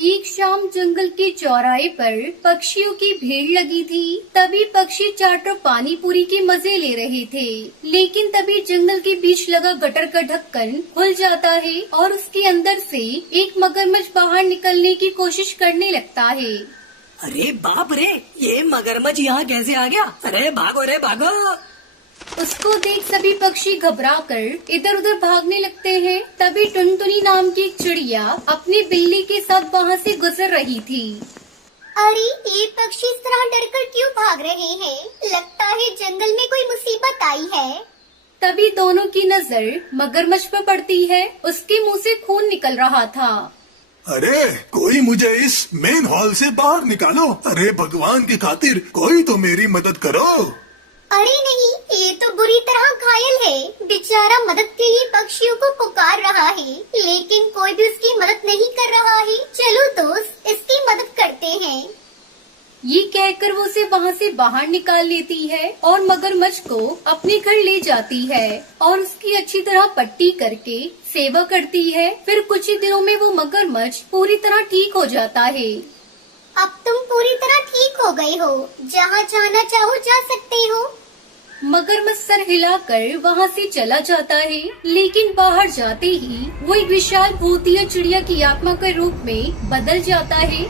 एक शाम जंगल के चौराहे पर पक्षियों की भीड़ लगी थी। तभी पक्षी चाट और पानी पूरी के मजे ले रहे थे। लेकिन तभी जंगल के बीच लगा गटर का ढक्कन खुल जाता है और उसके अंदर से एक मगरमच्छ बाहर निकलने की कोशिश करने लगता है। अरे बाप रे, ये मगरमच्छ यहाँ कैसे आ गया? अरे भागो रे भागो। उसको देख सभी पक्षी घबराकर इधर उधर भागने लगते हैं। तभी टुनटुनी नाम की एक चिड़िया अपनी बिल्ली के साथ वहाँ से गुजर रही थी। अरे ये पक्षी इस तरह डरकर क्यों भाग रहे हैं? लगता है जंगल में कोई मुसीबत आई है। तभी दोनों की नजर मगरमच्छ पर पड़ती है। उसके मुंह से खून निकल रहा था। अरे कोई मुझे इस मेन हॉल से बाहर निकालो। अरे भगवान की खातिर कोई तो मेरी मदद करो। अरे नहीं, ये तो बुरी तरह घायल है। बेचारा मदद के लिए पक्षियों को पुकार रहा है, लेकिन कोई भी उसकी मदद नहीं कर रहा है। चलो दोस्त, इसकी मदद करते हैं। ये कहकर वो उसे वहाँ से बाहर निकाल लेती है और मगरमच्छ को अपने घर ले जाती है और उसकी अच्छी तरह पट्टी करके सेवा करती है। फिर कुछ ही दिनों में वो मगरमच्छ पूरी तरह ठीक हो जाता है। अब तुम पूरी तरह ठीक हो गए हो, जहाँ जाना चाहो जा सकते हो। मगरमच्छ सर हिलाकर वहाँ से चला जाता है। लेकिन बाहर जाते ही वो एक विशाल भूतिया चिड़िया की आत्मा के रूप में बदल जाता है।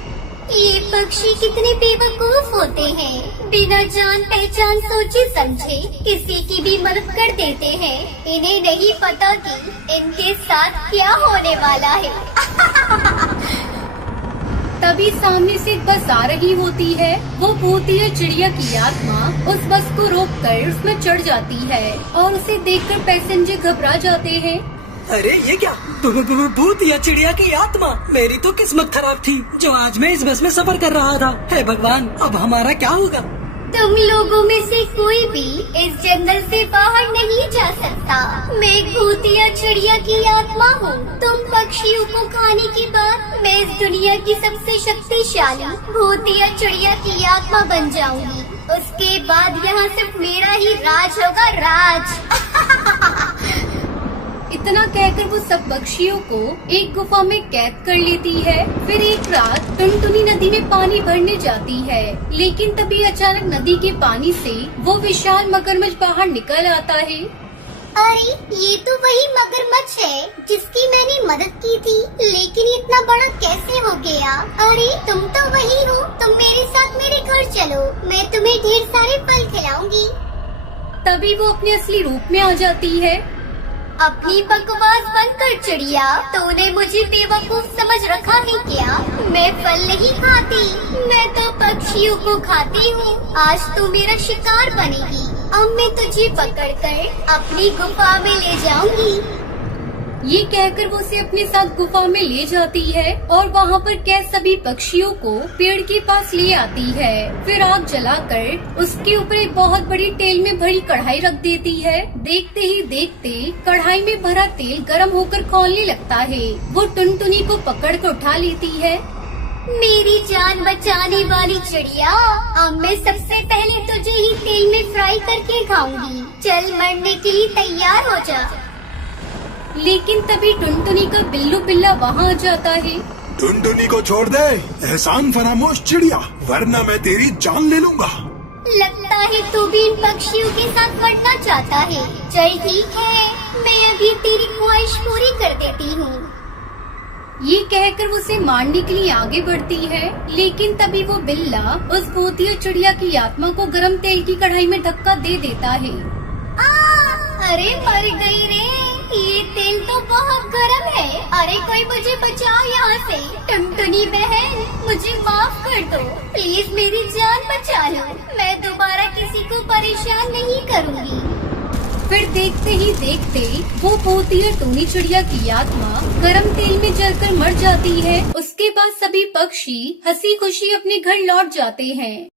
ये पक्षी कितने बेवकूफ होते हैं, बिना जान पहचान सोचे समझे किसी की भी मदद कर देते हैं। इन्हें नहीं पता कि इनके साथ क्या होने वाला है। तभी सामने से एक बस आ रही होती है। वो भूतिया चिड़िया की आत्मा उस बस को रोककर उसमें चढ़ जाती है और उसे देखकर पैसेंजर घबरा जाते हैं। अरे ये क्या? भूतिया चिड़िया की आत्मा। मेरी तो किस्मत खराब थी जो आज मैं इस बस में सफर कर रहा था। हे भगवान, अब हमारा क्या होगा? तुम लोगों में से कोई भी इस जंगल से बाहर नहीं जा सकता। मैं एक भूतिया चिड़िया की आत्मा हूँ। तुम पक्षियों को खाने के बाद मैं इस दुनिया की सबसे शक्तिशाली भूतिया चिड़िया की आत्मा बन जाऊंगी। उसके बाद यहाँ सिर्फ मेरा ही राज होगा, राज। इतना कहकर वो सब पक्षियों को एक गुफा में कैद कर लेती है। फिर एक रात टुनटुनी नदी में पानी भरने जाती है। लेकिन तभी अचानक नदी के पानी से वो विशाल मगरमच्छ बाहर निकल आता है। अरे ये तो वही मगरमच्छ है जिसकी मैंने मदद की थी, लेकिन इतना बड़ा कैसे हो गया? अरे तुम तो वही हो। तुम मेरे साथ मेरे घर चलो, मैं तुम्हें ढेर सारे फल खिलाऊंगी। तभी वो अपने असली रूप में आ जाती है। अपनी बकवास बंद कर चिड़िया, तूने मुझे बेवकूफ समझ रखा है क्या? मैं फल नहीं खाती, मैं तो पक्षियों को खाती हूँ। आज तू मेरा शिकार बनेगी। अब मैं तुझे पकड़कर अपनी गुफा में ले जाऊंगी। ये कहकर वो उसे अपने साथ गुफा में ले जाती है और वहाँ पर कैद सभी पक्षियों को पेड़ के पास ले आती है। फिर आग जलाकर उसके ऊपर एक बहुत बड़ी तेल में भरी कढ़ाई रख देती है। देखते ही देखते कढ़ाई में भरा तेल गर्म होकर खौलने लगता है। वो टुनटुनी को पकड़ कर उठा लेती है। मेरी जान बचाने वाली चिड़िया, अब मैं सबसे पहले तुझे ही तेल में फ्राई करके खाऊंगी। चल मरने के लिए तैयार हो जा। लेकिन तभी टुनटुनी का बिल्लू बिल्ला वहाँ आ जाता है। टुनटुनी को छोड़ दे, एहसान फरामोश चिड़िया, वरना मैं तेरी जान ले लूँगा। लगता है तू भी इन पक्षियों के साथ मरना चाहता है। चल ठीक है, मैं अभी तेरी ख्वाहिश पूरी कर देती हूँ। ये कहकर वो उसे मारने के लिए आगे बढ़ती है। लेकिन तभी वो बिल्ला उस भूतिया चिड़िया की आत्मा को गरम तेल की कढ़ाई में धक्का दे देता है। अरे मर गई रे, ये तेल तो बहुत गर्म है। अरे कोई मुझे बचाओ यहाँ से। टुनटुनी बहन, मुझे माफ कर दो, प्लीज मेरी जान बचा लो। मैं दोबारा किसी को परेशान नहीं करूँगी। फिर देखते ही देखते वो भूतिया टूनी चिड़िया की आत्मा गरम तेल में जलकर मर जाती है। उसके बाद सभी पक्षी हंसी खुशी अपने घर लौट जाते हैं।